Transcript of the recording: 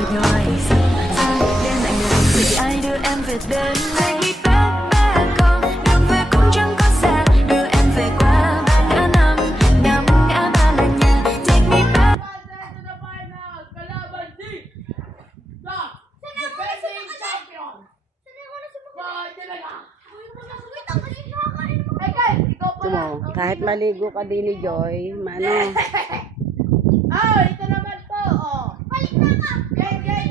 mệt nhòi. Đêm anh đợi vì ai đưa em về đến đây. Ba con đường về cũng chẳng có xa, đưa em về qua ba ngã năm, năm ngã ba là nhà. Take me back. Ito mo, kahit maligo ka din ni Joy, mano. Oh, ito naman po, oh. Balik na ka. Gay.